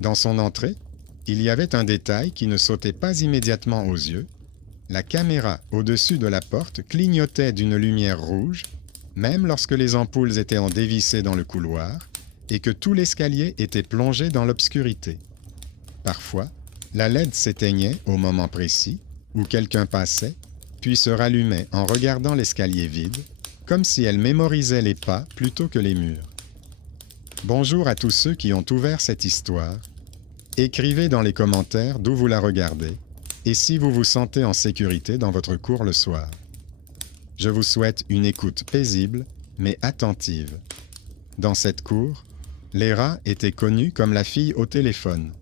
Dans son entrée, il y avait un détail qui ne sautait pas immédiatement aux yeux. La caméra au-dessus de la porte clignotait d'une lumière rouge, même lorsque les ampoules étaient en dévissé dans le couloir et que tout l'escalier était plongé dans l'obscurité. Parfois, la LED s'éteignait au moment précis où quelqu'un passait, puis se rallumait en regardant l'escalier vide, comme si elle mémorisait les pas plutôt que les murs. Bonjour à tous ceux qui ont ouvert cette histoire. Écrivez dans les commentaires d'où vous la regardez et si vous vous sentez en sécurité dans votre cour le soir. Je vous souhaite une écoute paisible mais attentive. Dans cette cour, Léra était connue comme la fille au téléphone.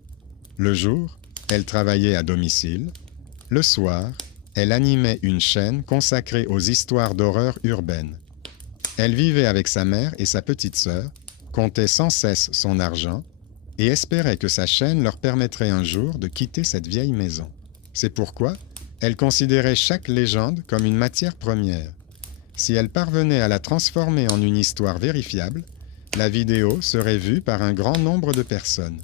Le jour, elle travaillait à domicile. Le soir, elle animait une chaîne consacrée aux histoires d'horreur urbaine. Elle vivait avec sa mère et sa petite sœur, comptait sans cesse son argent et espérait que sa chaîne leur permettrait un jour de quitter cette vieille maison. C'est pourquoi elle considérait chaque légende comme une matière première. Si elle parvenait à la transformer en une histoire vérifiable, la vidéo serait vue par un grand nombre de personnes.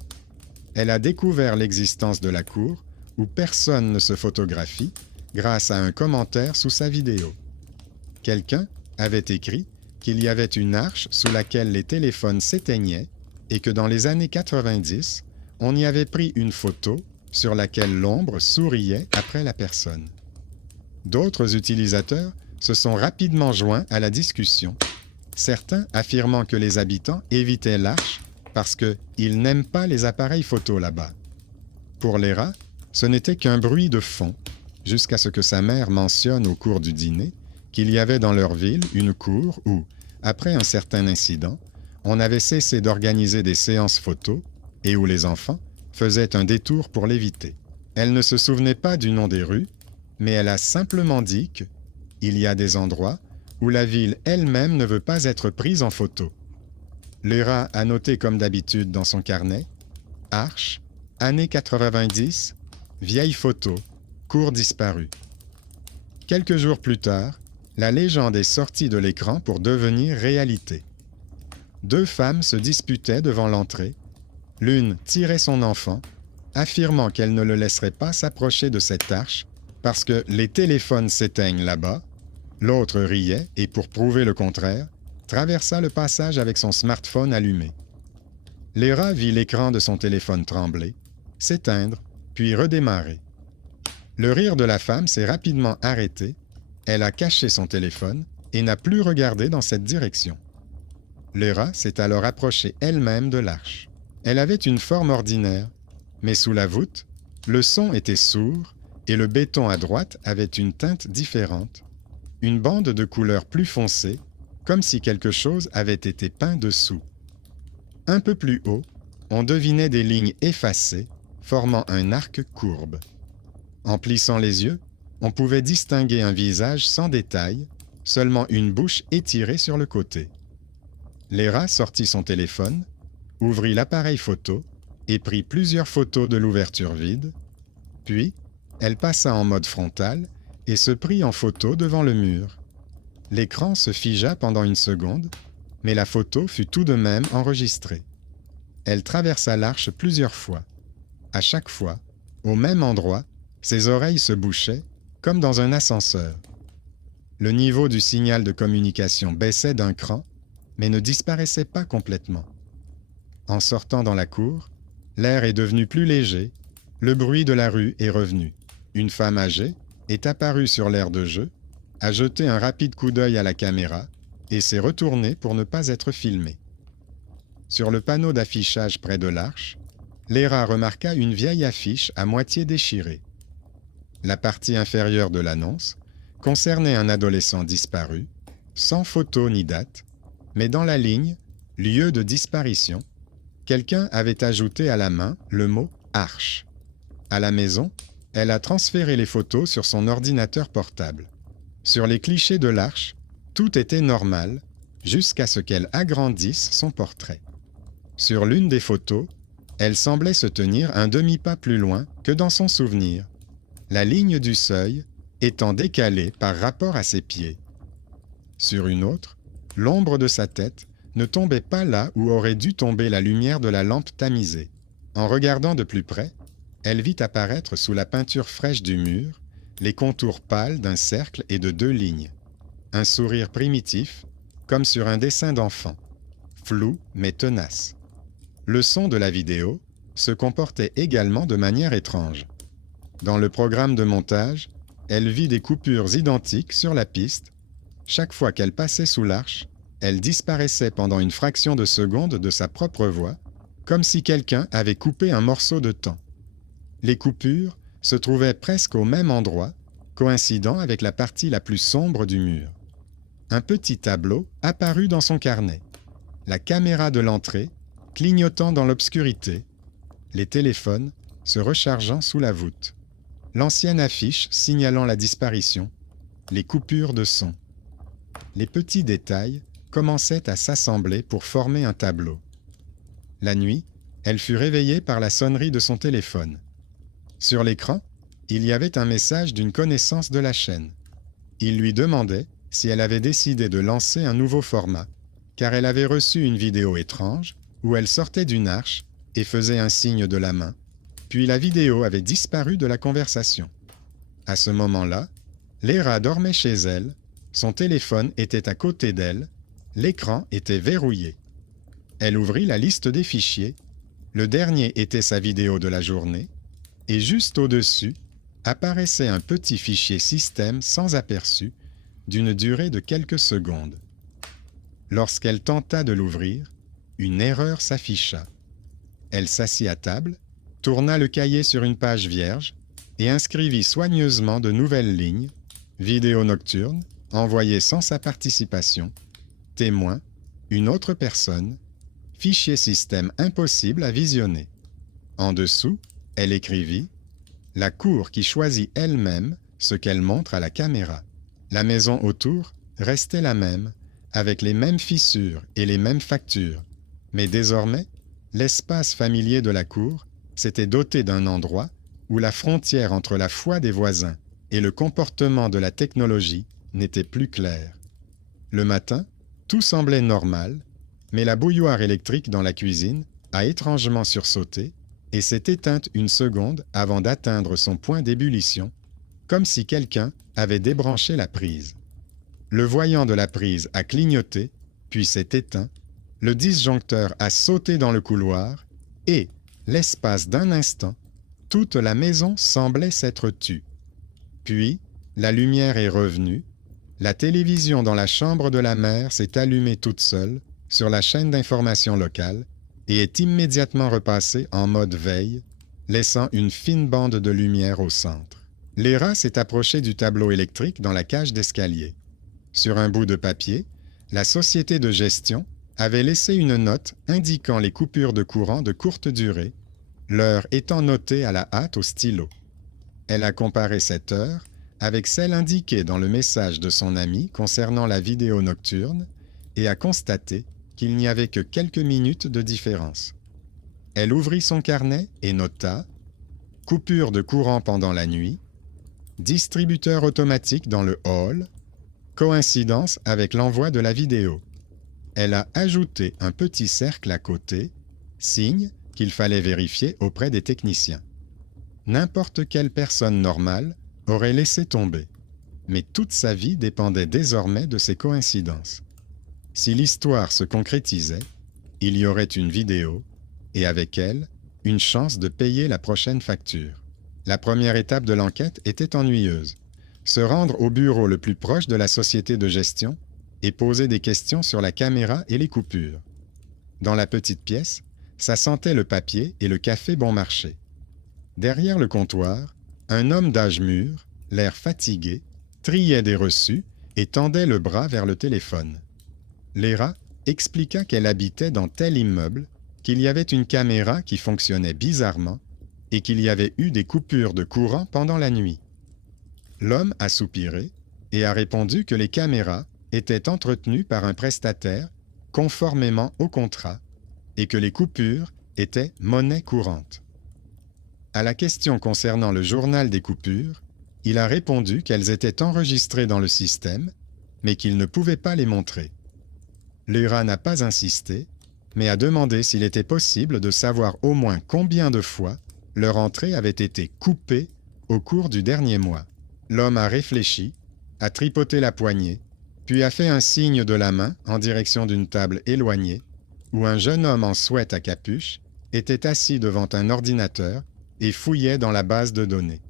Elle a découvert l'existence de la cour où personne ne se photographie grâce à un commentaire sous sa vidéo. Quelqu'un avait écrit qu'il y avait une arche sous laquelle les téléphones s'éteignaient et que dans les années 90, on y avait pris une photo sur laquelle l'ombre souriait après la personne. D'autres utilisateurs se sont rapidement joints à la discussion, certains affirmant que les habitants évitaient l'arche parce qu'ils n'aiment pas les appareils photo là-bas. Pour Léra, ce n'était qu'un bruit de fond, jusqu'à ce que sa mère mentionne au cours du dîner qu'il y avait dans leur ville une cour où, après un certain incident, on avait cessé d'organiser des séances photos et où les enfants faisaient un détour pour l'éviter. Elle ne se souvenait pas du nom des rues, mais elle a simplement dit qu'il y a des endroits où la ville elle-même ne veut pas être prise en photo. Léra a noté comme d'habitude dans son carnet « Arche, années 90, vieille photo, cour disparue ». Quelques jours plus tard, la légende est sortie de l'écran pour devenir réalité. Deux femmes se disputaient devant l'entrée. L'une tirait son enfant, affirmant qu'elle ne le laisserait pas s'approcher de cette arche parce que les téléphones s'éteignent là-bas. L'autre riait et, pour prouver le contraire, traversa le passage avec son smartphone allumé. Léra vit l'écran de son téléphone trembler, s'éteindre, puis redémarrer. Le rire de la femme s'est rapidement arrêté. Elle a caché son téléphone et n'a plus regardé dans cette direction. Léra s'est alors approchée elle-même de l'arche. Elle avait une forme ordinaire, mais sous la voûte, le son était sourd et le béton à droite avait une teinte différente, une bande de couleur plus foncée, comme si quelque chose avait été peint dessous. Un peu plus haut, on devinait des lignes effacées, formant un arc courbe. En plissant les yeux, on pouvait distinguer un visage sans détail, seulement une bouche étirée sur le côté. Léra sortit son téléphone, ouvrit l'appareil photo et prit plusieurs photos de l'ouverture vide, puis elle passa en mode frontal et se prit en photo devant le mur. L'écran se figea pendant une seconde, mais la photo fut tout de même enregistrée. Elle traversa l'arche plusieurs fois. À chaque fois, au même endroit, ses oreilles se bouchaient, comme dans un ascenseur. Le niveau du signal de communication baissait d'un cran, mais ne disparaissait pas complètement. En sortant dans la cour, l'air est devenu plus léger, le bruit de la rue est revenu. Une femme âgée est apparue sur l'aire de jeu, a jeté un rapide coup d'œil à la caméra et s'est retournée pour ne pas être filmée. Sur le panneau d'affichage près de l'arche, Léra remarqua une vieille affiche à moitié déchirée. La partie inférieure de l'annonce concernait un adolescent disparu, sans photo ni date, mais dans la ligne « Lieu de disparition », quelqu'un avait ajouté à la main le mot « Arche ». À la maison, elle a transféré les photos sur son ordinateur portable. Sur les clichés de l'arche, tout était normal, jusqu'à ce qu'elle agrandisse son portrait. Sur l'une des photos, elle semblait se tenir un demi-pas plus loin que dans son souvenir, la ligne du seuil étant décalée par rapport à ses pieds. Sur une autre, l'ombre de sa tête ne tombait pas là où aurait dû tomber la lumière de la lampe tamisée. En regardant de plus près, elle vit apparaître sous la peinture fraîche du mur les contours pâles d'un cercle et de 2 lignes. Un sourire primitif, comme sur un dessin d'enfant, flou mais tenace. Le son de la vidéo se comportait également de manière étrange. Dans le programme de montage, elle vit des coupures identiques sur la piste. Chaque fois qu'elle passait sous l'arche, elle disparaissait pendant une fraction de seconde de sa propre voix, comme si quelqu'un avait coupé un morceau de temps. Les coupures se trouvaient presque au même endroit, coïncidant avec la partie la plus sombre du mur. Un petit tableau apparut dans son carnet. La caméra de l'entrée, clignotant dans l'obscurité, les téléphones se rechargeant sous la voûte, l'ancienne affiche signalant la disparition, les coupures de son. Les petits détails commençaient à s'assembler pour former un tableau. La nuit, elle fut réveillée par la sonnerie de son téléphone. Sur l'écran, il y avait un message d'une connaissance de la chaîne. Il lui demandait si elle avait décidé de lancer un nouveau format, car elle avait reçu une vidéo étrange où elle sortait d'une arche et faisait un signe de la main, puis la vidéo avait disparu de la conversation. À ce moment-là, Léra dormait chez elle, son téléphone était à côté d'elle, l'écran était verrouillé. Elle ouvrit la liste des fichiers, le dernier était sa vidéo de la journée, et juste au-dessus apparaissait un petit fichier système sans aperçu, d'une durée de quelques secondes. Lorsqu'elle tenta de l'ouvrir, une erreur s'afficha. Elle s'assit à table, tourna le cahier sur une page vierge et inscrivit soigneusement de nouvelles lignes, vidéo nocturne, envoyée sans sa participation, témoin, une autre personne, fichier système impossible à visionner. En dessous, elle écrivit « La cour qui choisit elle-même ce qu'elle montre à la caméra ». La maison autour restait la même, avec les mêmes fissures et les mêmes factures. Mais désormais, l'espace familier de la cour s'était doté d'un endroit où la frontière entre la foi des voisins et le comportement de la technologie n'était plus claire. Le matin, tout semblait normal, mais la bouilloire électrique dans la cuisine a étrangement sursauté et s'est éteinte une seconde avant d'atteindre son point d'ébullition, comme si quelqu'un avait débranché la prise. Le voyant de la prise a clignoté, puis s'est éteint, le disjoncteur a sauté dans le couloir et, l'espace d'un instant, toute la maison semblait s'être tue. Puis, la lumière est revenue, la télévision dans la chambre de la mère s'est allumée toute seule sur la chaîne d'information locale et est immédiatement repassée en mode veille, laissant une fine bande de lumière au centre. Léra s'est approchée du tableau électrique dans la cage d'escalier. Sur un bout de papier, la société de gestion avait laissé une note indiquant les coupures de courant de courte durée, l'heure étant notée à la hâte au stylo. Elle a comparé cette heure avec celle indiquée dans le message de son ami concernant la vidéo nocturne et a constaté qu'il n'y avait que quelques minutes de différence. Elle ouvrit son carnet et nota « Coupure de courant pendant la nuit », distributeur automatique dans le hall, coïncidence avec l'envoi de la vidéo. Elle a ajouté un petit cercle à côté, signe qu'il fallait vérifier auprès des techniciens. N'importe quelle personne normale aurait laissé tomber, mais toute sa vie dépendait désormais de ces coïncidences. Si l'histoire se concrétisait, il y aurait une vidéo, et avec elle, une chance de payer la prochaine facture. La première étape de l'enquête était ennuyeuse. Se rendre au bureau le plus proche de la société de gestion et poser des questions sur la caméra et les coupures. Dans la petite pièce, ça sentait le papier et le café bon marché. Derrière le comptoir, un homme d'âge mûr, l'air fatigué, triait des reçus et tendait le bras vers le téléphone. Léra expliqua qu'elle habitait dans tel immeuble, qu'il y avait une caméra qui fonctionnait bizarrement et qu'il y avait eu des coupures de courant pendant la nuit. L'homme a soupiré et a répondu que les caméras étaient entretenues par un prestataire conformément au contrat et que les coupures étaient monnaie courante. À la question concernant le journal des coupures, il a répondu qu'elles étaient enregistrées dans le système, mais qu'il ne pouvait pas les montrer. Léra n'a pas insisté, mais a demandé s'il était possible de savoir au moins combien de fois leur entrée avait été coupée au cours du dernier mois. L'homme a réfléchi, a tripoté la poignée, puis a fait un signe de la main en direction d'une table éloignée, où un jeune homme en sweat à capuche était assis devant un ordinateur et fouillait dans la base de données.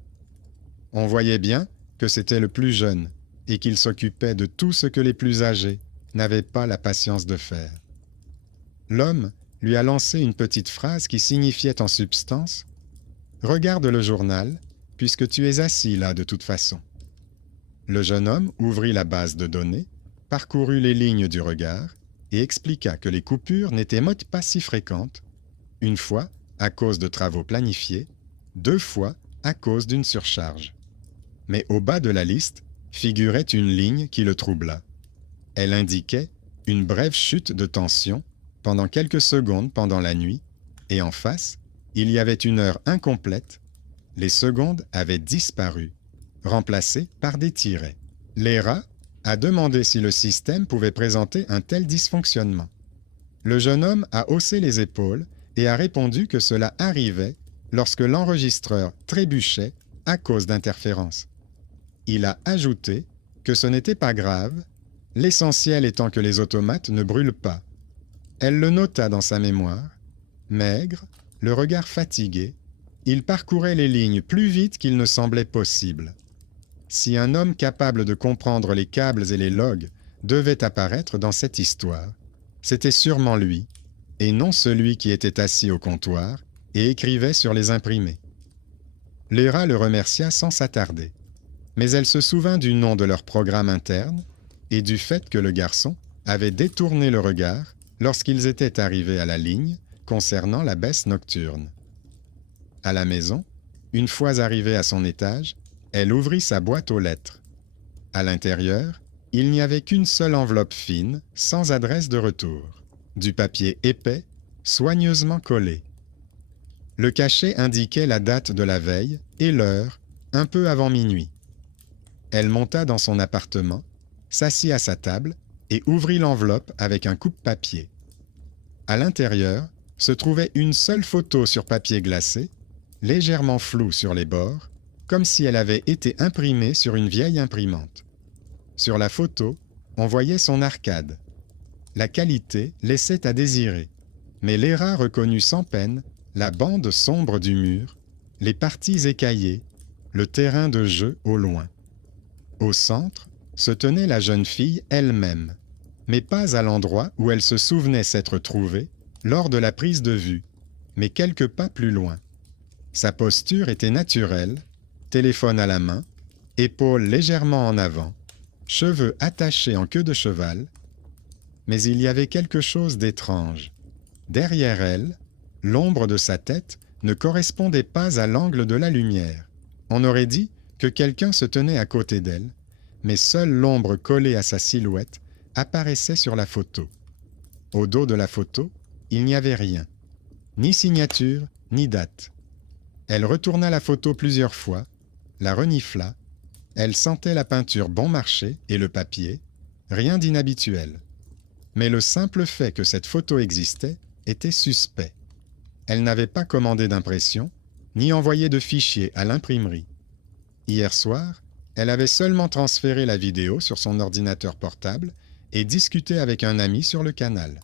On voyait bien que c'était le plus jeune et qu'il s'occupait de tout ce que les plus âgés n'avaient pas la patience de faire. L'homme lui a lancé une petite phrase qui signifiait en substance « Regarde le journal, puisque tu es assis là de toute façon. » Le jeune homme ouvrit la base de données, parcourut les lignes du regard et expliqua que les coupures n'étaient pas si fréquentes, une fois à cause de travaux planifiés, 2 fois à cause d'une surcharge. Mais au bas de la liste figurait une ligne qui le troubla. Elle indiquait une brève chute de tension pendant quelques secondes pendant la nuit, et en face, il y avait une heure incomplète. Les secondes avaient disparu, remplacées par des tirets. Léra a demandé si le système pouvait présenter un tel dysfonctionnement. Le jeune homme a haussé les épaules et a répondu que cela arrivait lorsque l'enregistreur trébuchait à cause d'interférences. Il a ajouté que ce n'était pas grave, l'essentiel étant que les automates ne brûlent pas. Elle le nota dans sa mémoire. Maigre, le regard fatigué, il parcourait les lignes plus vite qu'il ne semblait possible. Si un homme capable de comprendre les câbles et les logs devait apparaître dans cette histoire, c'était sûrement lui, et non celui qui était assis au comptoir et écrivait sur les imprimés. Léra le remercia sans s'attarder, mais elle se souvint du nom de leur programme interne et du fait que le garçon avait détourné le regard lorsqu'ils étaient arrivés à la ligne concernant la baisse nocturne. À la maison, une fois arrivée à son étage, elle ouvrit sa boîte aux lettres. À l'intérieur, il n'y avait qu'une seule enveloppe fine, sans adresse de retour, du papier épais, soigneusement collé. Le cachet indiquait la date de la veille et l'heure, un peu avant minuit. Elle monta dans son appartement, s'assit à sa table et ouvrit l'enveloppe avec un coupe-papier. À l'intérieur se trouvait une seule photo sur papier glacé, légèrement floue sur les bords, comme si elle avait été imprimée sur une vieille imprimante. Sur la photo, on voyait son arcade. La qualité laissait à désirer, mais Léra reconnut sans peine la bande sombre du mur, les parties écaillées, le terrain de jeu au loin. Au centre se tenait la jeune fille elle-même, mais pas à l'endroit où elle se souvenait s'être trouvée lors de la prise de vue, mais quelques pas plus loin. Sa posture était naturelle, téléphone à la main, épaules légèrement en avant, cheveux attachés en queue de cheval, mais il y avait quelque chose d'étrange. Derrière elle, l'ombre de sa tête ne correspondait pas à l'angle de la lumière. On aurait dit que quelqu'un se tenait à côté d'elle, mais seule l'ombre collée à sa silhouette apparaissait sur la photo. Au dos de la photo, il n'y avait rien, ni signature, ni date. Elle retourna la photo plusieurs fois, la renifla. Elle sentait la peinture bon marché et le papier, rien d'inhabituel. Mais le simple fait que cette photo existait était suspect. Elle n'avait pas commandé d'impression, ni envoyé de fichier à l'imprimerie. Hier soir, elle avait seulement transféré la vidéo sur son ordinateur portable et discuté avec un ami sur le canal.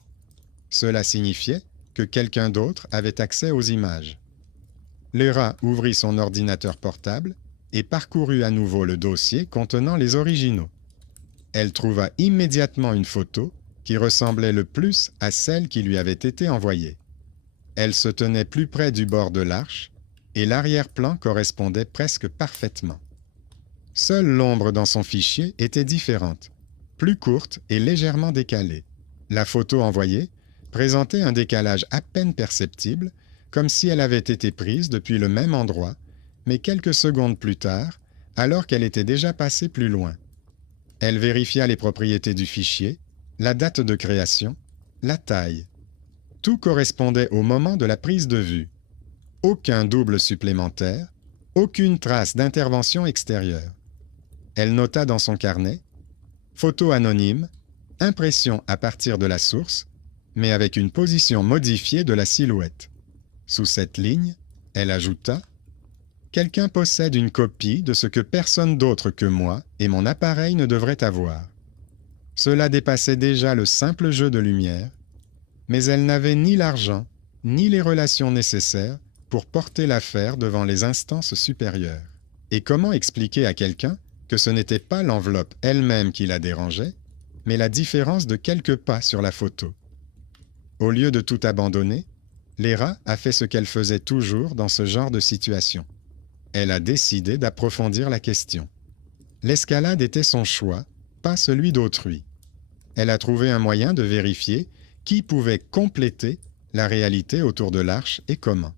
Cela signifiait que quelqu'un d'autre avait accès aux images. Léra ouvrit son ordinateur portable et parcourut à nouveau le dossier contenant les originaux. Elle trouva immédiatement une photo qui ressemblait le plus à celle qui lui avait été envoyée. Elle se tenait plus près du bord de l'arche et l'arrière-plan correspondait presque parfaitement. Seule l'ombre dans son fichier était différente, plus courte et légèrement décalée. La photo envoyée présentait un décalage à peine perceptible, comme si elle avait été prise depuis le même endroit, mais quelques secondes plus tard, alors qu'elle était déjà passée plus loin. Elle vérifia les propriétés du fichier, la date de création, la taille. Tout correspondait au moment de la prise de vue. Aucun double supplémentaire, aucune trace d'intervention extérieure. Elle nota dans son carnet « Photo anonyme, impression à partir de la source, mais avec une position modifiée de la silhouette. Sous cette ligne, elle ajouta « Quelqu'un possède une copie de ce que personne d'autre que moi et mon appareil ne devrait avoir. » Cela dépassait déjà le simple jeu de lumière, mais elle n'avait ni l'argent, ni les relations nécessaires pour porter l'affaire devant les instances supérieures. Et comment expliquer à quelqu'un que ce n'était pas l'enveloppe elle-même qui la dérangeait, mais la différence de quelques pas sur la photo? Au lieu de tout abandonner, Léra a fait ce qu'elle faisait toujours dans ce genre de situation. Elle a décidé d'approfondir la question. L'escalade était son choix, pas celui d'autrui. Elle a trouvé un moyen de vérifier qui pouvait compléter la réalité autour de l'arche et comment.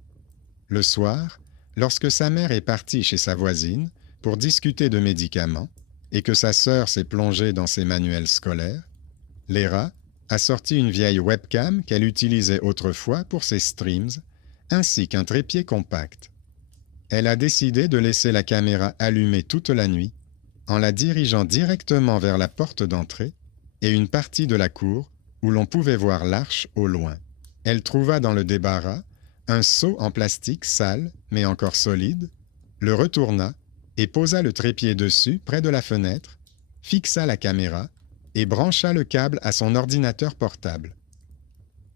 Le soir, lorsque sa mère est partie chez sa voisine pour discuter de médicaments et que sa sœur s'est plongée dans ses manuels scolaires, Léra a sorti une vieille webcam qu'elle utilisait autrefois pour ses streams, ainsi qu'un trépied compact. Elle a décidé de laisser la caméra allumée toute la nuit en la dirigeant directement vers la porte d'entrée et une partie de la cour où l'on pouvait voir l'arche au loin. Elle trouva dans le débarras un seau en plastique sale mais encore solide, le retourna et posa le trépied dessus près de la fenêtre, fixa la caméra et brancha le câble à son ordinateur portable.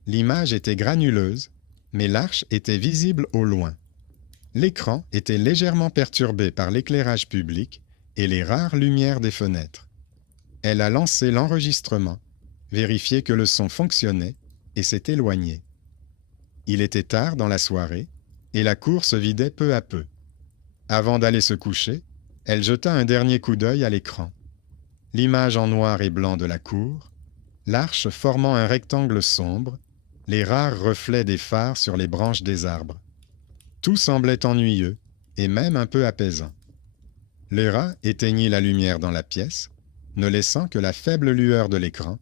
L'image était granuleuse, mais l'arche était visible au loin. L'écran était légèrement perturbé par l'éclairage public et les rares lumières des fenêtres. Elle a lancé l'enregistrement, vérifié que le son fonctionnait et s'est éloignée. Il était tard dans la soirée et la cour se vidait peu à peu. Avant d'aller se coucher, elle jeta un dernier coup d'œil à l'écran. L'image en noir et blanc de la cour, l'arche formant un rectangle sombre, les rares reflets des phares sur les branches des arbres. Tout semblait ennuyeux et même un peu apaisant. Léra éteignit la lumière dans la pièce, ne laissant que la faible lueur de l'écran,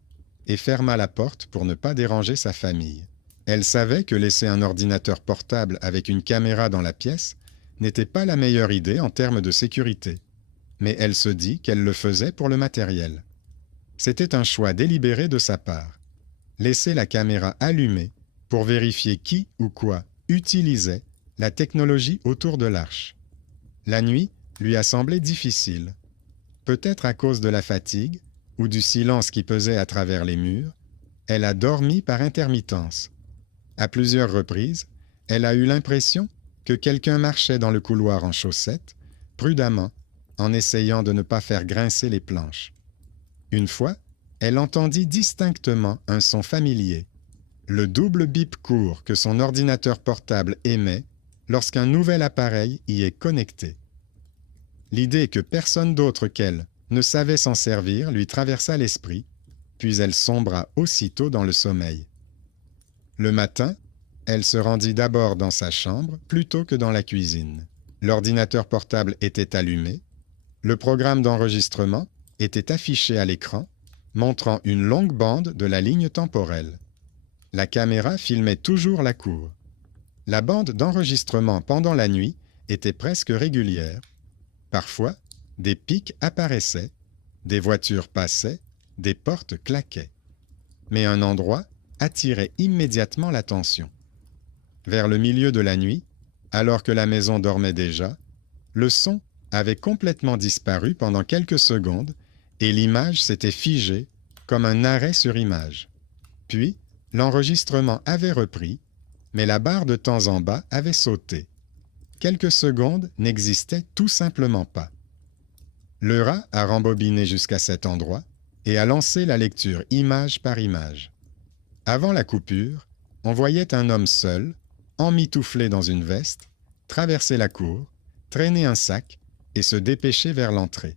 et ferma la porte pour ne pas déranger sa famille. Elle savait que laisser un ordinateur portable avec une caméra dans la pièce n'était pas la meilleure idée en termes de sécurité, mais elle se dit qu'elle le faisait pour le matériel. C'était un choix délibéré de sa part. Laisser la caméra allumée pour vérifier qui ou quoi utilisait la technologie autour de l'arche. La nuit lui a semblé difficile, peut-être à cause de la fatigue ou du silence qui pesait à travers les murs. Elle a dormi par intermittence. À plusieurs reprises, elle a eu l'impression que quelqu'un marchait dans le couloir en chaussettes, prudemment, en essayant de ne pas faire grincer les planches. Une fois, elle entendit distinctement un son familier, le double bip court que son ordinateur portable émet lorsqu'un nouvel appareil y est connecté. L'idée que personne d'autre qu'elle ne savait s'en servir lui traversa l'esprit, puis elle sombra aussitôt dans le sommeil. Le matin, elle se rendit d'abord dans sa chambre plutôt que dans la cuisine. L'ordinateur portable était allumé, le programme d'enregistrement était affiché à l'écran, montrant une longue bande de la ligne temporelle. La caméra filmait toujours la cour. La bande d'enregistrement pendant la nuit était presque régulière. Parfois, des pics apparaissaient, des voitures passaient, des portes claquaient. Mais un endroit attirait immédiatement l'attention. Vers le milieu de la nuit, alors que la maison dormait déjà, le son avait complètement disparu pendant quelques secondes et l'image s'était figée comme un arrêt sur image. Puis, l'enregistrement avait repris, mais la barre de temps en bas avait sauté. Quelques secondes n'existaient tout simplement pas. Léra a rembobiné jusqu'à cet endroit et a lancé la lecture image par image. Avant la coupure, on voyait un homme seul, emmitouflé dans une veste, traverser la cour, traîner un sac et se dépêcher vers l'entrée.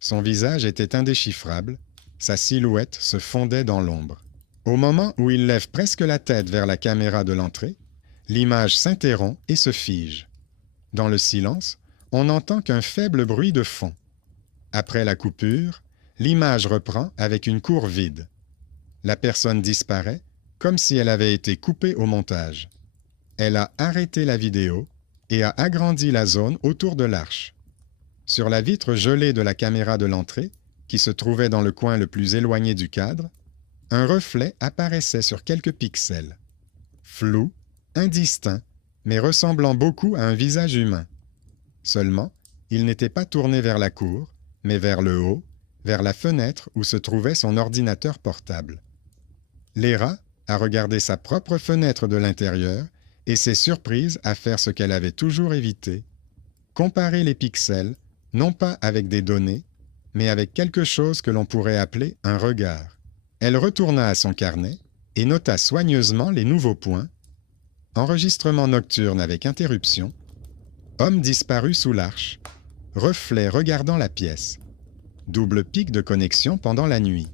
Son visage était indéchiffrable, sa silhouette se fondait dans l'ombre. Au moment où il lève presque la tête vers la caméra de l'entrée, l'image s'interrompt et se fige. Dans le silence, on n'entend qu'un faible bruit de fond. Après la coupure, l'image reprend avec une cour vide. La personne disparaît comme si elle avait été coupée au montage. Elle a arrêté la vidéo et a agrandi la zone autour de l'arche. Sur la vitre gelée de la caméra de l'entrée, qui se trouvait dans le coin le plus éloigné du cadre, Un reflet apparaissait sur quelques pixels. Flou, indistinct, mais ressemblant beaucoup à un visage humain. Seulement, il n'était pas tourné vers la cour, mais vers le haut, vers la fenêtre où se trouvait son ordinateur portable. Léra a regardé sa propre fenêtre de l'intérieur et s'est surprise à faire ce qu'elle avait toujours évité, comparer les pixels, non pas avec des données, mais avec quelque chose que l'on pourrait appeler un regard. Elle retourna à son carnet et nota soigneusement les nouveaux points. Enregistrement nocturne avec interruption. Homme disparu sous l'arche. Reflet regardant la pièce. Double pic de connexion pendant la nuit.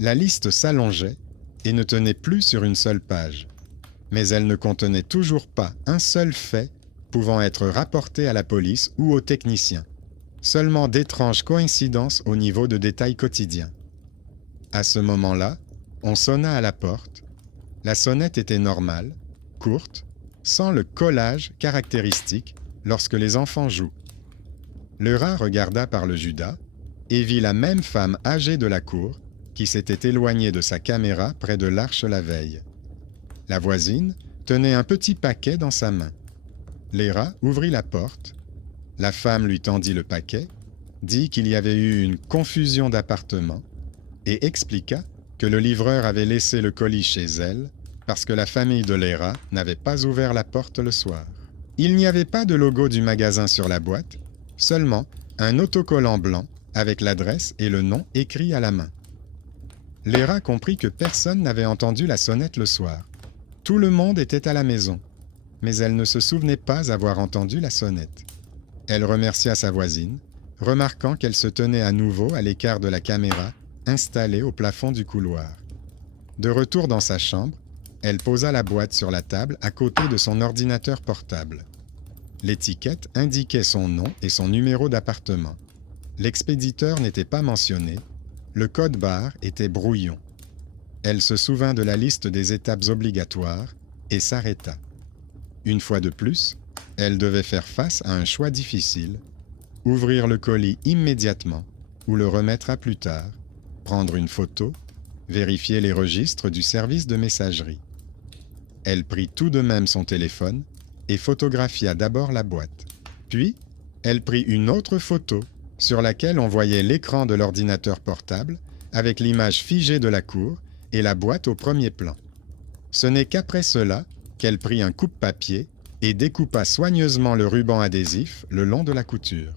La liste s'allongeait et ne tenait plus sur une seule page. Mais elle ne contenait toujours pas un seul fait pouvant être rapporté à la police ou aux techniciens. Seulement d'étranges coïncidences au niveau de détails quotidiens. À ce moment-là, on sonna à la porte. La sonnette était normale, courte, sans le collage caractéristique lorsque les enfants jouent. Léra regarda par le judas et vit la même femme âgée de la cour qui s'était éloignée de sa caméra près de l'arche la veille. La voisine tenait un petit paquet dans sa main. Léra ouvrit la porte. La femme lui tendit le paquet, dit qu'il y avait eu une confusion d'appartements et expliqua que le livreur avait laissé le colis chez elle parce que la famille de Léra n'avait pas ouvert la porte le soir. Il n'y avait pas de logo du magasin sur la boîte, seulement un autocollant blanc avec l'adresse et le nom écrits à la main. Léra comprit que personne n'avait entendu la sonnette le soir. Tout le monde était à la maison, mais elle ne se souvenait pas avoir entendu la sonnette. Elle remercia sa voisine, remarquant qu'elle se tenait à nouveau à l'écart de la caméra installée au plafond du couloir. De retour dans sa chambre, elle posa la boîte sur la table à côté de son ordinateur portable. L'étiquette indiquait son nom et son numéro d'appartement. L'expéditeur n'était pas mentionné. Le code barre était brouillon. Elle se souvint de la liste des étapes obligatoires et s'arrêta. Une fois de plus, elle devait faire face à un choix difficile, ouvrir le colis immédiatement ou le remettre à plus tard, prendre une photo, vérifier les registres du service de messagerie. Elle prit tout de même son téléphone et photographia d'abord la boîte. Puis, elle prit une autre photo sur laquelle on voyait l'écran de l'ordinateur portable avec l'image figée de la cour et la boîte au premier plan. Ce n'est qu'après cela qu'elle prit un coupe-papier et découpa soigneusement le ruban adhésif le long de la couture.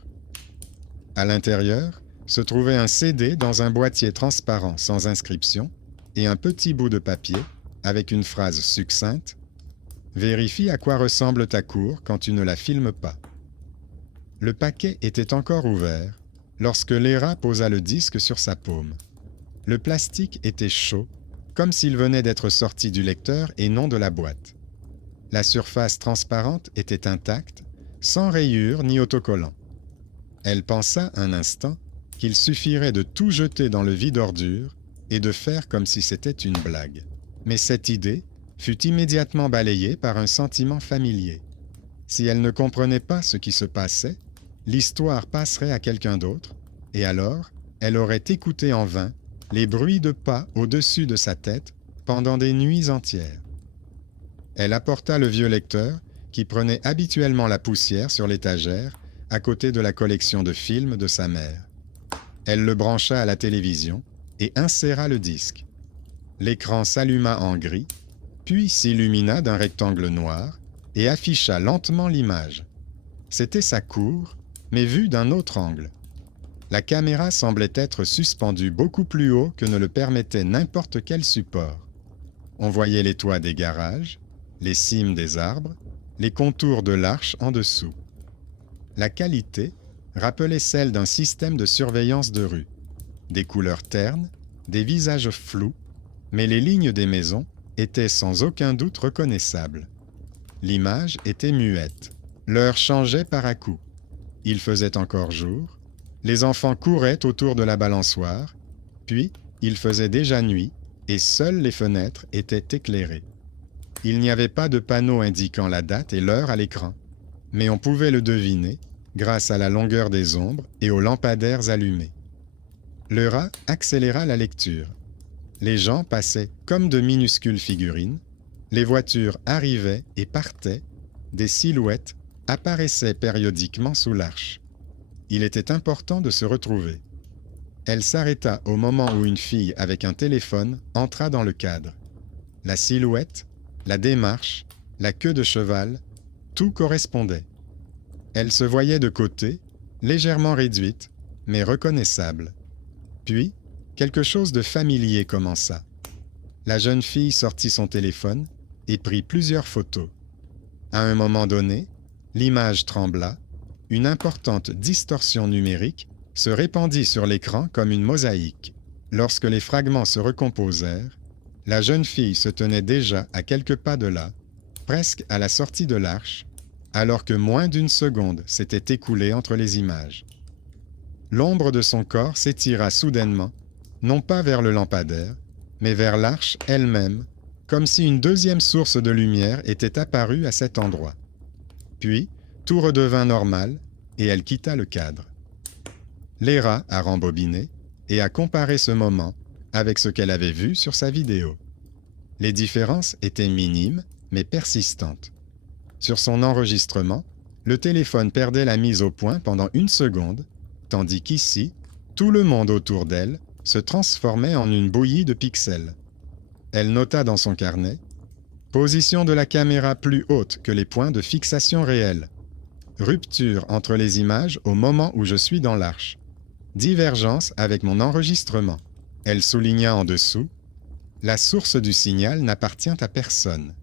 À l'intérieur se trouvait un CD dans un boîtier transparent sans inscription et un petit bout de papier avec une phrase succincte « Vérifie à quoi ressemble ta cour quand tu ne la filmes pas ». Le paquet était encore ouvert lorsque Léra posa le disque sur sa paume. Le plastique était chaud, comme s'il venait d'être sorti du lecteur et non de la boîte. La surface transparente était intacte, sans rayures ni autocollant. Elle pensa un instant qu'il suffirait de tout jeter dans le vide-ordures et de faire comme si c'était une blague. Mais cette idée fut immédiatement balayée par un sentiment familier. Si elle ne comprenait pas ce qui se passait, l'histoire passerait à quelqu'un d'autre, et alors elle aurait écouté en vain les bruits de pas au-dessus de sa tête pendant des nuits entières. Elle apporta le vieux lecteur qui prenait habituellement la poussière sur l'étagère à côté de la collection de films de sa mère. Elle le brancha à la télévision et inséra le disque. L'écran s'alluma en gris, puis s'illumina d'un rectangle noir et afficha lentement l'image. C'était sa cour, mais vue d'un autre angle. La caméra semblait être suspendue beaucoup plus haut que ne le permettait n'importe quel support. On voyait les toits des garages, les cimes des arbres, les contours de l'arche en dessous. La qualité rappelait celle d'un système de surveillance de rue. Des couleurs ternes, des visages flous, mais les lignes des maisons étaient sans aucun doute reconnaissables. L'image était muette. L'heure changeait par à-coups. Il faisait encore jour. Les enfants couraient autour de la balançoire. Puis, il faisait déjà nuit et seules les fenêtres étaient éclairées. Il n'y avait pas de panneau indiquant la date et l'heure à l'écran, mais on pouvait le deviner grâce à la longueur des ombres et aux lampadaires allumés. Léra accéléra la lecture. Les gens passaient comme de minuscules figurines, les voitures arrivaient et partaient, des silhouettes apparaissaient périodiquement sous l'arche. Il était important de se retrouver. Elle s'arrêta au moment où une fille avec un téléphone entra dans le cadre. La silhouette, la démarche, la queue de cheval, tout correspondait. Elle se voyait de côté, légèrement réduite, mais reconnaissable. Puis, quelque chose de familier commença. La jeune fille sortit son téléphone et prit plusieurs photos. À un moment donné, l'image trembla, une importante distorsion numérique se répandit sur l'écran comme une mosaïque. Lorsque les fragments se recomposèrent, la jeune fille se tenait déjà à quelques pas de là, presque à la sortie de l'arche, alors que moins d'une seconde s'était écoulée entre les images. L'ombre de son corps s'étira soudainement, non pas vers le lampadaire, mais vers l'arche elle-même, comme si une deuxième source de lumière était apparue à cet endroit. Puis, tout redevint normal, et elle quitta le cadre. Léra a rembobiné et a comparé ce moment avec ce qu'elle avait vu sur sa vidéo. Les différences étaient minimes, mais persistantes. Sur son enregistrement, le téléphone perdait la mise au point pendant 1 seconde, tandis qu'ici, tout le monde autour d'elle se transformait en une bouillie de pixels. Elle nota dans son carnet « Position de la caméra plus haute que les points de fixation réels. Rupture entre les images au moment où je suis dans l'arche. Divergence avec mon enregistrement. » Elle souligna en dessous « La source du signal n'appartient à personne,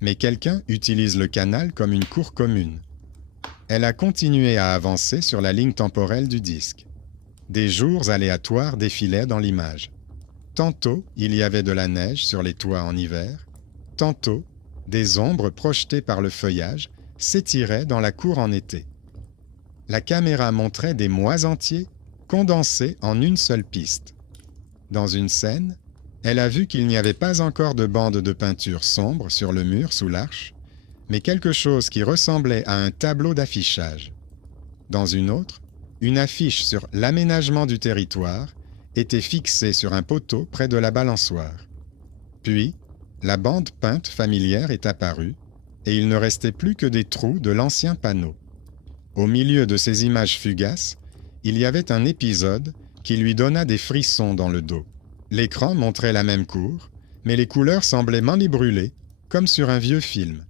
mais quelqu'un utilise le canal comme une cour commune. » Elle a continué à avancer sur la ligne temporelle du disque. Des jours aléatoires défilaient dans l'image. Tantôt, il y avait de la neige sur les toits en hiver. Tantôt, des ombres projetées par le feuillage s'étiraient dans la cour en été. La caméra montrait des mois entiers condensés en une seule piste. Dans une scène, elle a vu qu'il n'y avait pas encore de bande de peinture sombre sur le mur sous l'arche, mais quelque chose qui ressemblait à un tableau d'affichage. Dans une autre, une affiche sur l'aménagement du territoire était fixée sur un poteau près de la balançoire. Puis, la bande peinte familière est apparue, et il ne restait plus que des trous de l'ancien panneau. Au milieu de ces images fugaces, il y avait un épisode qui lui donna des frissons dans le dos. L'écran montrait la même cour, mais les couleurs semblaient m'enlibrûler, comme sur un vieux film.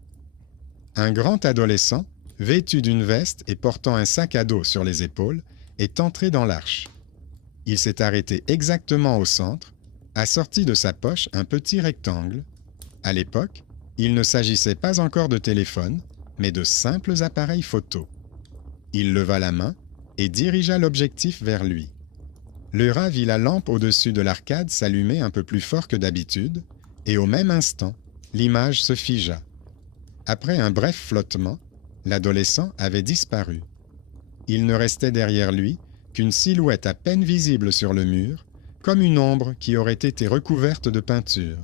Un grand adolescent, vêtu d'une veste et portant un sac à dos sur les épaules, est entré dans l'arche. Il s'est arrêté exactement au centre, a sorti de sa poche un petit rectangle. À l'époque, il ne s'agissait pas encore de téléphone, mais de simples appareils photo. Il leva la main et dirigea l'objectif vers lui. Léra vit la lampe au-dessus de l'arcade s'allumer un peu plus fort que d'habitude, et au même instant, l'image se figea. Après un bref flottement, l'adolescent avait disparu. Il ne restait derrière lui qu'une silhouette à peine visible sur le mur, comme une ombre qui aurait été recouverte de peinture.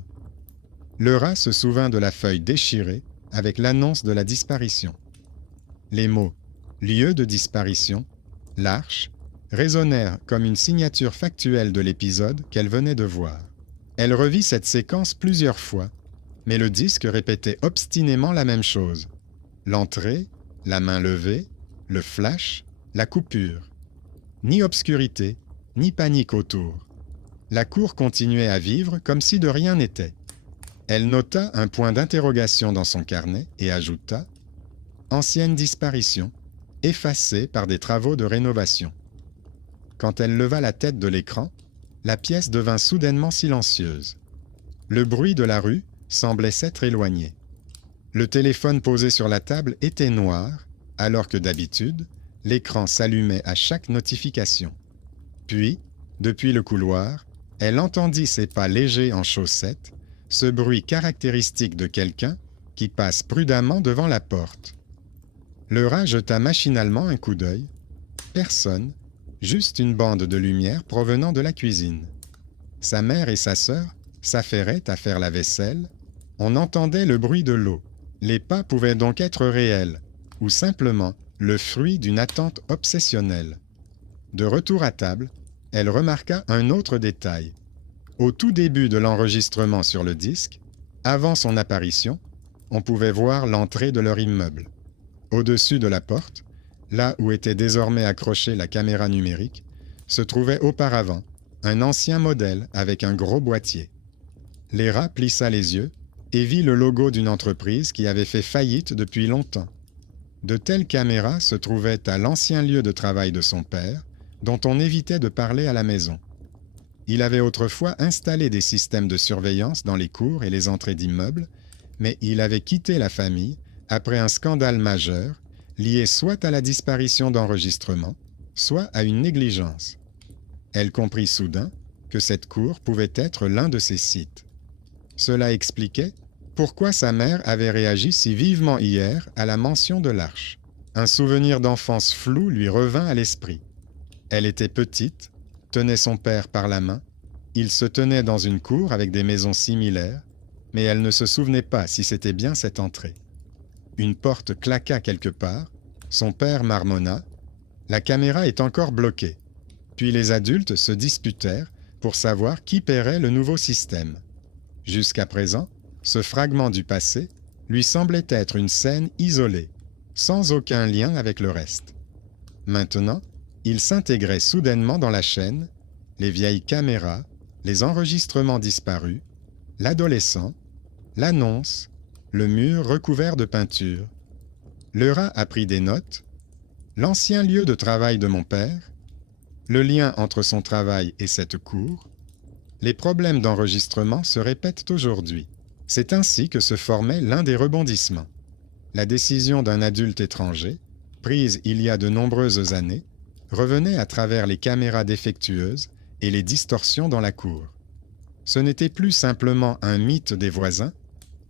Léra se souvint de la feuille déchirée avec l'annonce de la disparition. Les mots « lieu de disparition »,« l'arche » résonnèrent comme une signature factuelle de l'épisode qu'elle venait de voir. Elle revit cette séquence plusieurs fois, mais le disque répétait obstinément la même chose. L'entrée, la main levée, le flash, la coupure. Ni obscurité, ni panique autour. La cour continuait à vivre comme si de rien n'était. Elle nota un point d'interrogation dans son carnet et ajouta « Ancienne disparition, effacée par des travaux de rénovation ». Quand elle leva la tête de l'écran, la pièce devint soudainement silencieuse. Le bruit de la rue semblait s'être éloigné. Le téléphone posé sur la table était noir, alors que d'habitude, l'écran s'allumait à chaque notification. Puis, depuis le couloir, elle entendit ses pas légers en chaussettes, ce bruit caractéristique de quelqu'un qui passe prudemment devant la porte. Léra jeta machinalement un coup d'œil. Personne, juste une bande de lumière provenant de la cuisine. Sa mère et sa sœur s'affairaient à faire la vaisselle. On entendait le bruit de l'eau. Les pas pouvaient donc être réels, ou simplement le fruit d'une attente obsessionnelle. De retour à table, elle remarqua un autre détail. Au tout début de l'enregistrement sur le disque, avant son apparition, on pouvait voir l'entrée de leur immeuble. Au-dessus de la porte, là où était désormais accrochée la caméra numérique, se trouvait auparavant un ancien modèle avec un gros boîtier. Léra plissa les yeux et vit le logo d'une entreprise qui avait fait faillite depuis longtemps. De telles caméras se trouvaient à l'ancien lieu de travail de son père, dont on évitait de parler à la maison. Il avait autrefois installé des systèmes de surveillance dans les cours et les entrées d'immeubles, mais il avait quitté la famille après un scandale majeur lié soit à la disparition d'enregistrements, soit à une négligence. Elle comprit soudain que cette cour pouvait être l'un de ces sites. Cela expliquait pourquoi sa mère avait réagi si vivement hier à la mention de l'arche. Un souvenir d'enfance flou lui revint à l'esprit. Elle était petite, tenait son père par la main, ils se tenaient dans une cour avec des maisons similaires, mais elle ne se souvenait pas si c'était bien cette entrée. Une porte claqua quelque part, son père marmonna, la caméra est encore bloquée. Puis les adultes se disputèrent pour savoir qui paierait le nouveau système. Jusqu'à présent, ce fragment du passé lui semblait être une scène isolée, sans aucun lien avec le reste. Maintenant, il s'intégrait soudainement dans la chaîne, les vieilles caméras, les enregistrements disparus, l'adolescent, l'annonce, le mur recouvert de peinture. Léra a pris des notes, l'ancien lieu de travail de mon père, le lien entre son travail et cette cour. Les problèmes d'enregistrement se répètent aujourd'hui. C'est ainsi que se formait l'un des rebondissements. La décision d'un adulte étranger, prise il y a de nombreuses années, revenait à travers les caméras défectueuses et les distorsions dans la cour. Ce n'était plus simplement un mythe des voisins,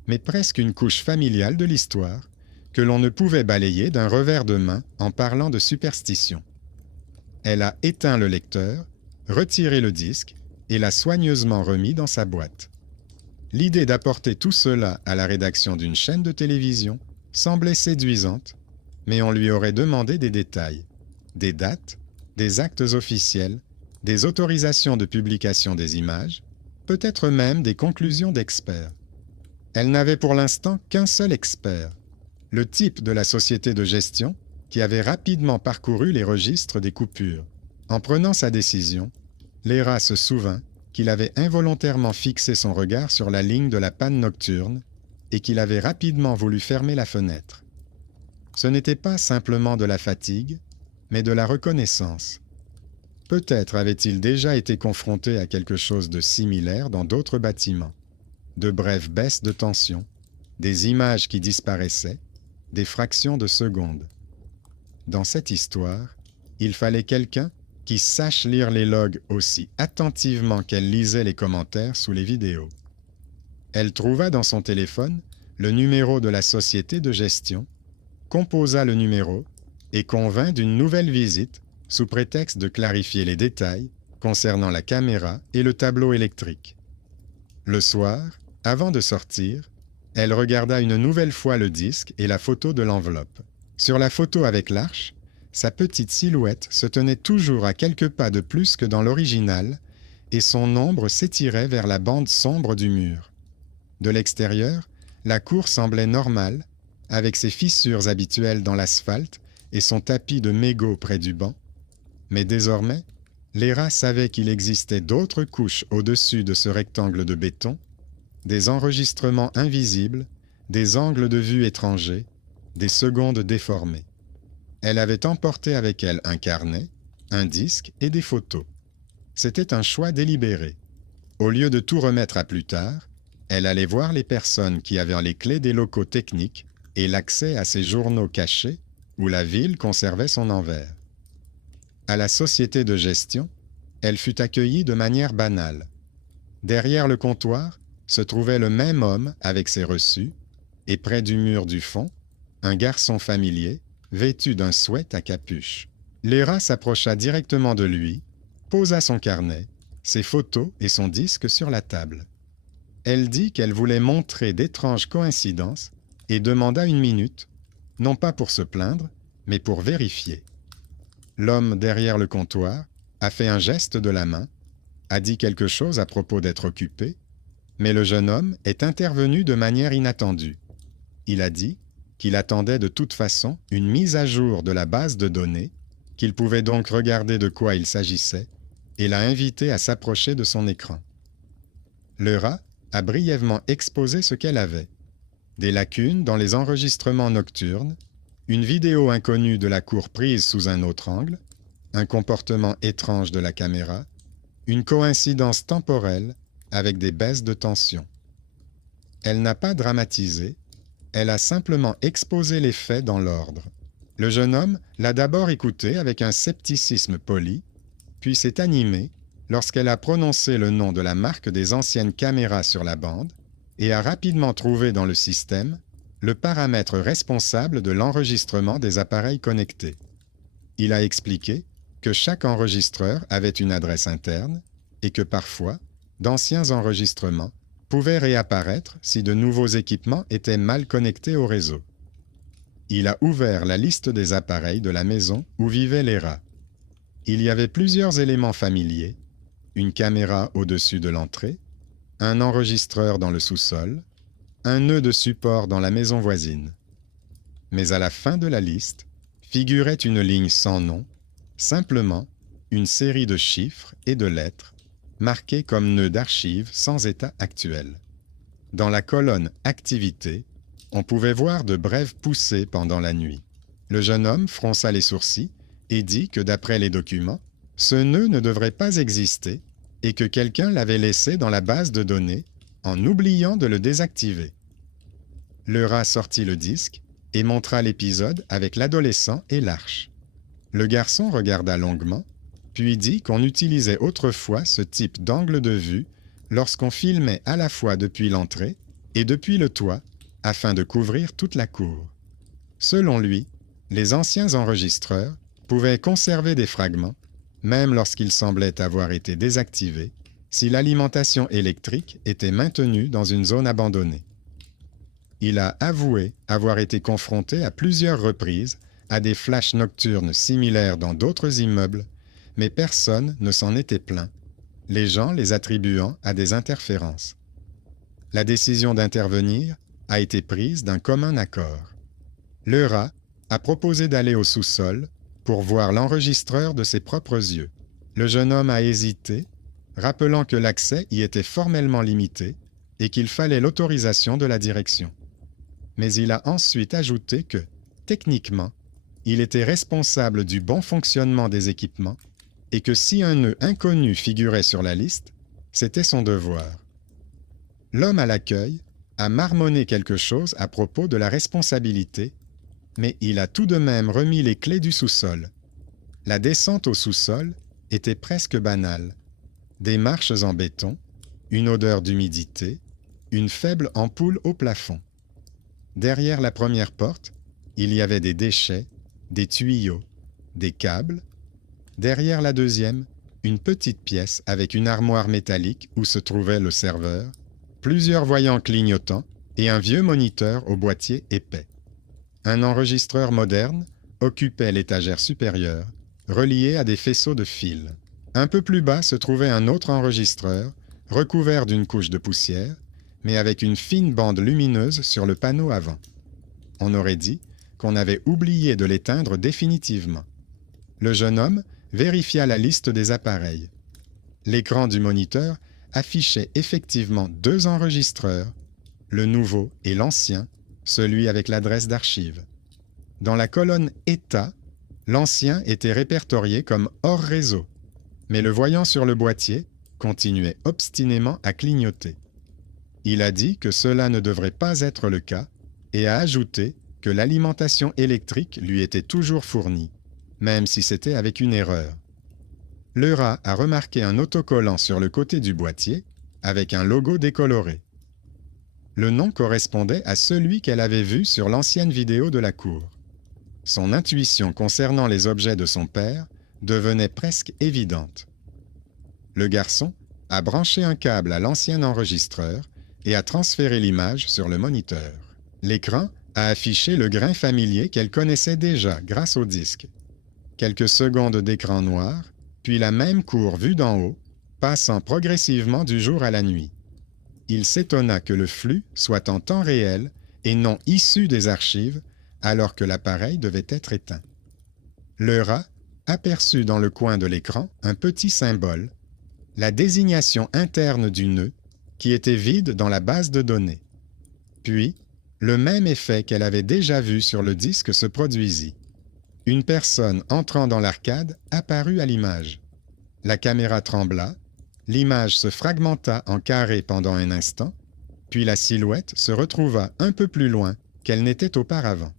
mais presque une couche familiale de l'histoire que l'on ne pouvait balayer d'un revers de main en parlant de superstition. Elle a éteint le lecteur, retiré le disque et l'a soigneusement remis dans sa boîte. L'idée d'apporter tout cela à la rédaction d'une chaîne de télévision semblait séduisante, mais on lui aurait demandé des détails, des dates, des actes officiels, des autorisations de publication des images, peut-être même des conclusions d'experts. Elle n'avait pour l'instant qu'un seul expert, le type de la société de gestion qui avait rapidement parcouru les registres des coupures. En prenant sa décision, Léra se souvint qu'il avait involontairement fixé son regard sur la ligne de la panne nocturne et qu'il avait rapidement voulu fermer la fenêtre. Ce n'était pas simplement de la fatigue, mais de la reconnaissance. Peut-être avait-il déjà été confronté à quelque chose de similaire dans d'autres bâtiments. De brèves baisses de tension, des images qui disparaissaient, des fractions de secondes. Dans cette histoire, il fallait quelqu'un qui sache lire les logs aussi attentivement qu'elle lisait les commentaires sous les vidéos. Elle trouva dans son téléphone le numéro de la société de gestion, composa le numéro et convint d'une nouvelle visite sous prétexte de clarifier les détails concernant la caméra et le tableau électrique. Le soir, avant de sortir, elle regarda une nouvelle fois le disque et la photo de l'enveloppe. Sur la photo avec l'arche, sa petite silhouette se tenait toujours à quelques pas de plus que dans l'original et son ombre s'étirait vers la bande sombre du mur. De l'extérieur, la cour semblait normale, avec ses fissures habituelles dans l'asphalte et son tapis de mégots près du banc. Mais désormais, Léra savait qu'il existait d'autres couches au-dessus de ce rectangle de béton, des enregistrements invisibles, des angles de vue étrangers, des secondes déformées. Elle avait emporté avec elle un carnet, un disque et des photos. C'était un choix délibéré. Au lieu de tout remettre à plus tard, elle allait voir les personnes qui avaient les clés des locaux techniques et l'accès à ces journaux cachés où la ville conservait son envers. À la société de gestion, elle fut accueillie de manière banale. Derrière le comptoir se trouvait le même homme avec ses reçus, et près du mur du fond, un garçon familier, vêtu d'un sweat à capuche. Léra s'approcha directement de lui, posa son carnet, ses photos et son disque sur la table. Elle dit qu'elle voulait montrer d'étranges coïncidences et demanda une minute, non pas pour se plaindre, mais pour vérifier. L'homme derrière le comptoir a fait un geste de la main. a dit quelque chose à propos d'être occupé, mais le jeune homme est intervenu de manière inattendue. Il a dit qu'il attendait de toute façon une mise à jour de la base de données, qu'il pouvait donc regarder de quoi il s'agissait, et l'a invité à s'approcher de son écran. Le rat a brièvement exposé ce qu'elle avait. Des lacunes dans les enregistrements nocturnes, une vidéo inconnue de la cour prise sous un autre angle, un comportement étrange de la caméra, une coïncidence temporelle avec des baisses de tension. Elle n'a pas dramatisé, elle a simplement exposé les faits dans l'ordre. Le jeune homme l'a d'abord écoutée avec un scepticisme poli, puis s'est animé lorsqu'elle a prononcé le nom de la marque des anciennes caméras sur la bande et a rapidement trouvé dans le système le paramètre responsable de l'enregistrement des appareils connectés. Il a expliqué que chaque enregistreur avait une adresse interne et que parfois, d'anciens enregistrements pouvaient réapparaître si de nouveaux équipements étaient mal connectés au réseau. Il a ouvert la liste des appareils de la maison où vivaient les rats. Il y avait plusieurs éléments familiers, une caméra au-dessus de l'entrée, un enregistreur dans le sous-sol, un nœud de support dans la maison voisine. Mais à la fin de la liste figurait une ligne sans nom, simplement une série de chiffres et de lettres marqués comme nœuds d'archives sans état actuel. Dans la colonne « Activité », on pouvait voir de brèves poussées pendant la nuit. Le jeune homme fronça les sourcils et dit que d'après les documents, ce nœud ne devrait pas exister et que quelqu'un l'avait laissé dans la base de données en oubliant de le désactiver. Le rat sortit le disque et montra l'épisode avec l'adolescent et l'arche. Le garçon regarda longuement, puis dit qu'on utilisait autrefois ce type d'angle de vue lorsqu'on filmait à la fois depuis l'entrée et depuis le toit afin de couvrir toute la cour. Selon lui, les anciens enregistreurs pouvaient conserver des fragments, même lorsqu'ils semblaient avoir été désactivés, si l'alimentation électrique était maintenue dans une zone abandonnée. Il a avoué avoir été confronté à plusieurs reprises à des flashs nocturnes similaires dans d'autres immeubles, mais personne ne s'en était plaint, les gens les attribuant à des interférences. La décision d'intervenir a été prise d'un commun accord. Le rat a proposé d'aller au sous-sol pour voir l'enregistreur de ses propres yeux. Le jeune homme a hésité, rappelant que l'accès y était formellement limité et qu'il fallait l'autorisation de la direction. Mais il a ensuite ajouté que, techniquement, il était responsable du bon fonctionnement des équipements et que si un nœud inconnu figurait sur la liste, c'était son devoir. L'homme à l'accueil a marmonné quelque chose à propos de la responsabilité, mais il a tout de même remis les clés du sous-sol. La descente au sous-sol était presque banale. Des marches en béton, une odeur d'humidité, une faible ampoule au plafond. Derrière la première porte, il y avait des déchets, des tuyaux, des câbles. Derrière la deuxième, une petite pièce avec une armoire métallique où se trouvait le serveur, plusieurs voyants clignotants et un vieux moniteur au boîtier épais. Un enregistreur moderne occupait l'étagère supérieure, relié à des faisceaux de fils. Un peu plus bas se trouvait un autre enregistreur, recouvert d'une couche de poussière, mais avec une fine bande lumineuse sur le panneau avant. On aurait dit qu'on avait oublié de l'éteindre définitivement. Le jeune homme vérifia la liste des appareils. L'écran du moniteur affichait effectivement 2 enregistreurs, le nouveau et l'ancien, celui avec l'adresse d'archive. Dans la colonne « État », l'ancien était répertorié comme hors réseau, mais le voyant sur le boîtier continuait obstinément à clignoter. Il a dit que cela ne devrait pas être le cas et a ajouté que l'alimentation électrique lui était toujours fournie, même si c'était avec une erreur. Le rat a remarqué un autocollant sur le côté du boîtier avec un logo décoloré. Le nom correspondait à celui qu'elle avait vu sur l'ancienne vidéo de la cour. Son intuition concernant les objets de son père devenait presque évidente. Le garçon a branché un câble à l'ancien enregistreur et a transféré l'image sur le moniteur. L'écran a affiché le grain familier qu'elle connaissait déjà grâce au disque. Quelques secondes d'écran noir, puis la même cour vue d'en haut, passant progressivement du jour à la nuit. Il s'étonna que le flux soit en temps réel et non issu des archives, alors que l'appareil devait être éteint. Le rat aperçut dans le coin de l'écran un petit symbole, la désignation interne du nœud, qui était vide dans la base de données. Puis, le même effet qu'elle avait déjà vu sur le disque se produisit. Une personne entrant dans l'arcade apparut à l'image. La caméra trembla, l'image se fragmenta en carrés pendant un instant, puis la silhouette se retrouva un peu plus loin qu'elle n'était auparavant.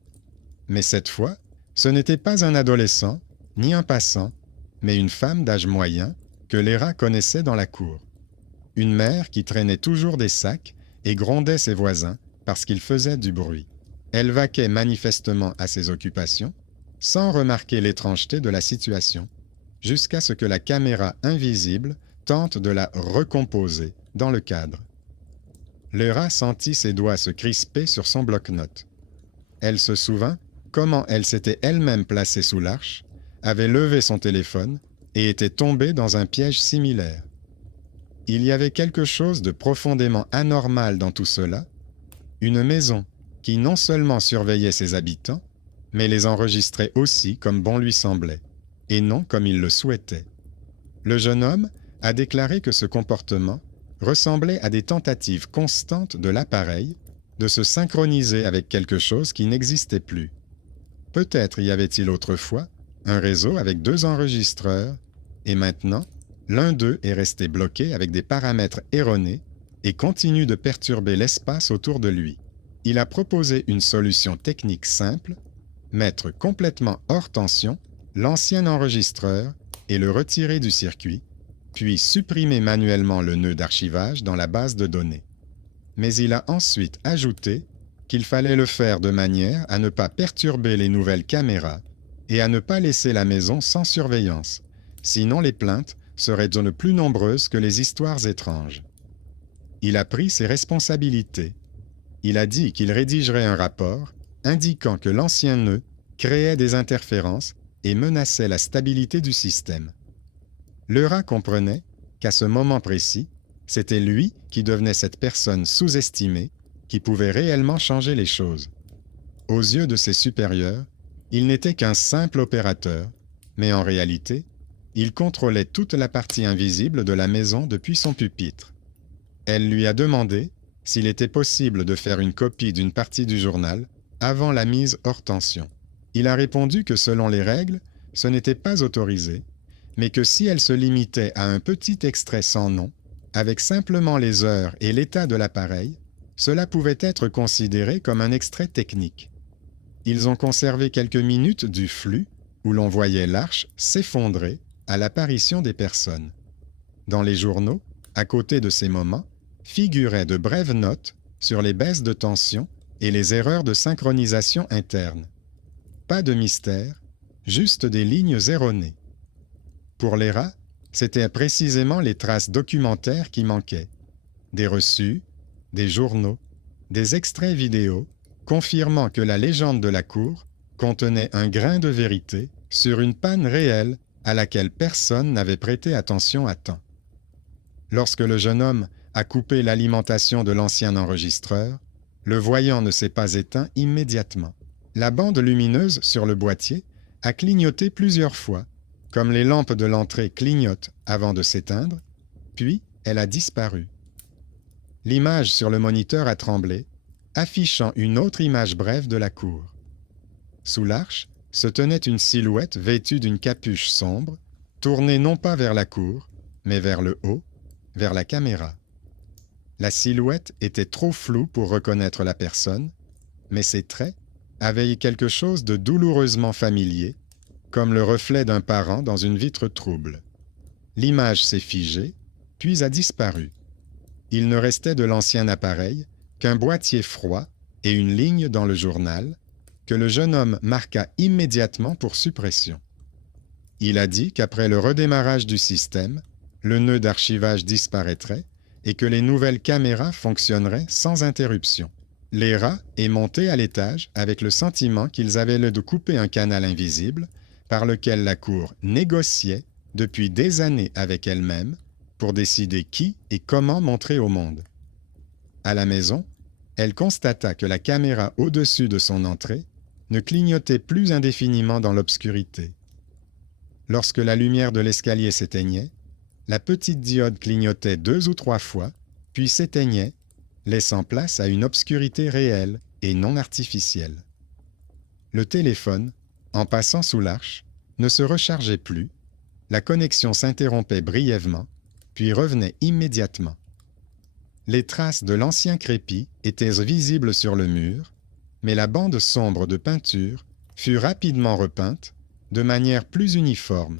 Mais cette fois, ce n'était pas un adolescent, ni un passant, mais une femme d'âge moyen que les rats connaissaient dans la cour. Une mère qui traînait toujours des sacs et grondait ses voisins parce qu'ils faisaient du bruit. Elle vaquait manifestement à ses occupations, sans remarquer l'étrangeté de la situation, jusqu'à ce que la caméra invisible tente de la recomposer dans le cadre. Le rat sentit ses doigts se crisper sur son bloc-notes. Elle se souvint comment elle s'était elle-même placée sous l'arche, avait levé son téléphone et était tombée dans un piège similaire. Il y avait quelque chose de profondément anormal dans tout cela, une maison qui non seulement surveillait ses habitants, mais les enregistrait aussi comme bon lui semblait, et non comme il le souhaitait. Le jeune homme a déclaré que ce comportement ressemblait à des tentatives constantes de l'appareil de se synchroniser avec quelque chose qui n'existait plus. Peut-être y avait-il autrefois un réseau avec 2 enregistreurs, et maintenant, l'un d'eux est resté bloqué avec des paramètres erronés et continue de perturber l'espace autour de lui. Il a proposé une solution technique simple, mettre complètement hors tension l'ancien enregistreur et le retirer du circuit, puis supprimer manuellement le nœud d'archivage dans la base de données. Mais il a ensuite ajouté qu'il fallait le faire de manière à ne pas perturber les nouvelles caméras et à ne pas laisser la maison sans surveillance, sinon les plaintes seraient de plus nombreuses que les histoires étranges. Il a pris ses responsabilités. Il a dit qu'il rédigerait un rapport indiquant que l'ancien nœud créait des interférences et menaçait la stabilité du système. Le rat comprenait qu'à ce moment précis, c'était lui qui devenait cette personne sous-estimée qui pouvait réellement changer les choses. Aux yeux de ses supérieurs, il n'était qu'un simple opérateur, mais en réalité, il contrôlait toute la partie invisible de la maison depuis son pupitre. Elle lui a demandé s'il était possible de faire une copie d'une partie du journal avant la mise hors tension. Il a répondu que selon les règles, ce n'était pas autorisé, mais que si elle se limitait à un petit extrait sans nom, avec simplement les heures et l'état de l'appareil, cela pouvait être considéré comme un extrait technique. Ils ont conservé quelques minutes du flux où l'on voyait l'arche s'effondrer à l'apparition des personnes. Dans les journaux, à côté de ces moments, figuraient de brèves notes sur les baisses de tension et les erreurs de synchronisation interne. Pas de mystère, juste des lignes erronées. Pour les rats, c'étaient précisément les traces documentaires qui manquaient. Des reçus, des journaux, des extraits vidéo confirmant que la légende de la cour contenait un grain de vérité sur une panne réelle à laquelle personne n'avait prêté attention à temps. Lorsque le jeune homme a coupé l'alimentation de l'ancien enregistreur, le voyant ne s'est pas éteint immédiatement. La bande lumineuse sur le boîtier a clignoté plusieurs fois, comme les lampes de l'entrée clignotent avant de s'éteindre, puis elle a disparu. L'image sur le moniteur a tremblé, affichant une autre image brève de la cour. Sous l'arche se tenait une silhouette vêtue d'une capuche sombre, tournée non pas vers la cour, mais vers le haut, vers la caméra. La silhouette était trop floue pour reconnaître la personne, mais ses traits avaient quelque chose de douloureusement familier, comme le reflet d'un parent dans une vitre trouble. L'image s'est figée, puis a disparu. Il ne restait de l'ancien appareil qu'un boîtier froid et une ligne dans le journal que le jeune homme marqua immédiatement pour suppression. Il a dit qu'après le redémarrage du système, le nœud d'archivage disparaîtrait et que les nouvelles caméras fonctionneraient sans interruption. Les rats est monté à l'étage avec le sentiment qu'ils avaient le de couper un canal invisible par lequel la cour négociait depuis des années avec elle-même pour décider qui et comment montrer au monde. À la maison, elle constata que la caméra au-dessus de son entrée ne clignotait plus indéfiniment dans l'obscurité. Lorsque la lumière de l'escalier s'éteignait, la petite diode clignotait 2 ou 3 fois, puis s'éteignait, laissant place à une obscurité réelle et non artificielle. Le téléphone, en passant sous l'arche, ne se rechargeait plus, la connexion s'interrompait brièvement, puis revenait immédiatement. Les traces de l'ancien crépi étaient visibles sur le mur, mais la bande sombre de peinture fut rapidement repeinte, de manière plus uniforme.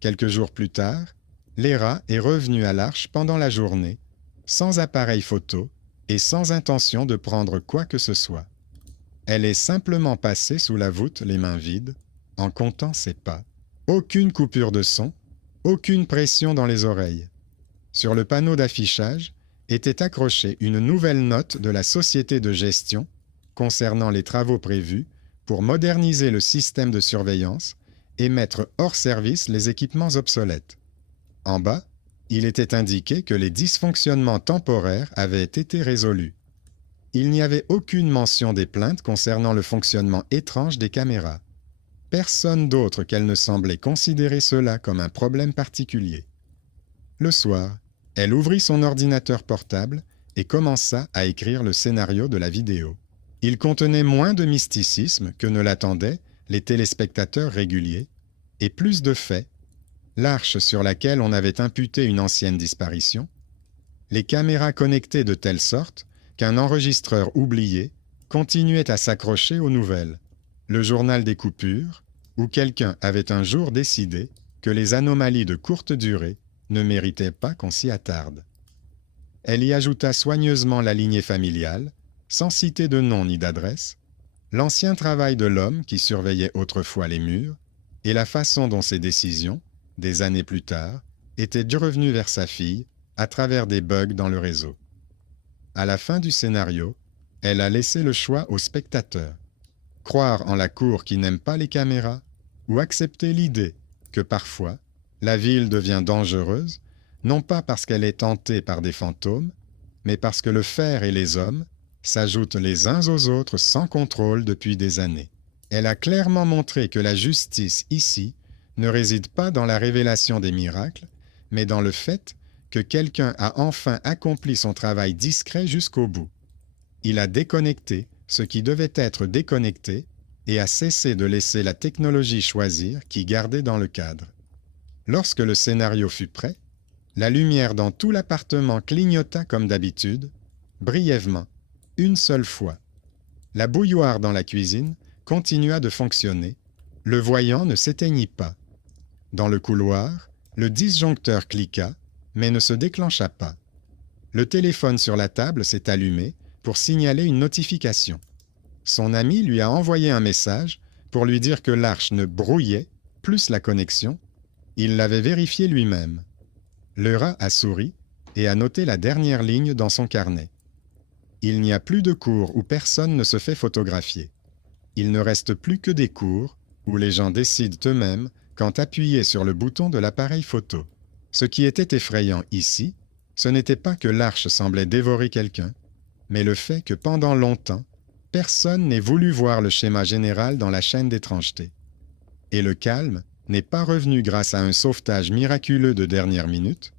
Quelques jours plus tard, Léra est revenue à l'arche pendant la journée, sans appareil photo et sans intention de prendre quoi que ce soit. Elle est simplement passée sous la voûte les mains vides, en comptant ses pas. Aucune coupure de son, aucune pression dans les oreilles. Sur le panneau d'affichage était accrochée une nouvelle note de la société de gestion concernant les travaux prévus pour moderniser le système de surveillance et mettre hors service les équipements obsolètes. En bas, il était indiqué que les dysfonctionnements temporaires avaient été résolus. Il n'y avait aucune mention des plaintes concernant le fonctionnement étrange des caméras. Personne d'autre qu'elle ne semblait considérer cela comme un problème particulier. Le soir, elle ouvrit son ordinateur portable et commença à écrire le scénario de la vidéo. Il contenait moins de mysticisme que ne l'attendaient les téléspectateurs réguliers, et plus de faits, l'arche sur laquelle on avait imputé une ancienne disparition, les caméras connectées de telle sorte qu'un enregistreur oublié continuait à s'accrocher aux nouvelles, le journal des coupures, où quelqu'un avait un jour décidé que les anomalies de courte durée ne méritaient pas qu'on s'y attarde. Elle y ajouta soigneusement la lignée familiale, sans citer de nom ni d'adresse, l'ancien travail de l'homme qui surveillait autrefois les murs, et la façon dont ses décisions, des années plus tard, étaient revenues vers sa fille à travers des bugs dans le réseau. À la fin du scénario, elle a laissé le choix au spectateur. Croire en la cour qui n'aime pas les caméras ou accepter l'idée que parfois, la ville devient dangereuse, non pas parce qu'elle est hantée par des fantômes, mais parce que le fer et les hommes s'ajoutent les uns aux autres sans contrôle depuis des années. Elle a clairement montré que la justice ici ne réside pas dans la révélation des miracles, mais dans le fait que quelqu'un a enfin accompli son travail discret jusqu'au bout. Il a déconnecté ce qui devait être déconnecté et a cessé de laisser la technologie choisir qui gardait dans le cadre. Lorsque le scénario fut prêt, la lumière dans tout l'appartement clignota comme d'habitude, brièvement, une seule fois. La bouilloire dans la cuisine continua de fonctionner, le voyant ne s'éteignit pas. Dans le couloir, le disjoncteur cliqua, mais ne se déclencha pas. Le téléphone sur la table s'est allumé pour signaler une notification. Son ami lui a envoyé un message pour lui dire que l'arche ne brouillait plus la connexion. Il l'avait vérifié lui-même. Léra a souri et a noté la dernière ligne dans son carnet. Il n'y a plus de cours où personne ne se fait photographier. Il ne reste plus que des cours où les gens décident eux-mêmes quand appuyer sur le bouton de l'appareil photo. Ce qui était effrayant ici, ce n'était pas que l'arche semblait dévorer quelqu'un, mais le fait que pendant longtemps, personne n'ait voulu voir le schéma général dans la chaîne d'étrangeté. Et le calme n'est pas revenu grâce à un sauvetage miraculeux de dernière minute,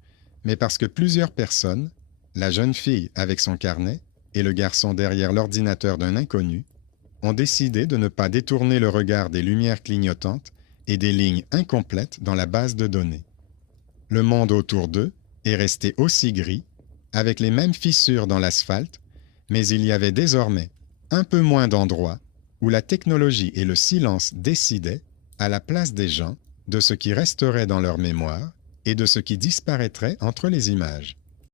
mais parce que plusieurs personnes, la jeune fille avec son carnet et le garçon derrière l'ordinateur d'un inconnu, ont décidé de ne pas détourner le regard des lumières clignotantes et des lignes incomplètes dans la base de données. Le monde autour d'eux est resté aussi gris, avec les mêmes fissures dans l'asphalte, mais il y avait désormais un peu moins d'endroits où la technologie et le silence décidaient, à la place des gens, de ce qui resterait dans leur mémoire et de ce qui disparaîtrait entre les images.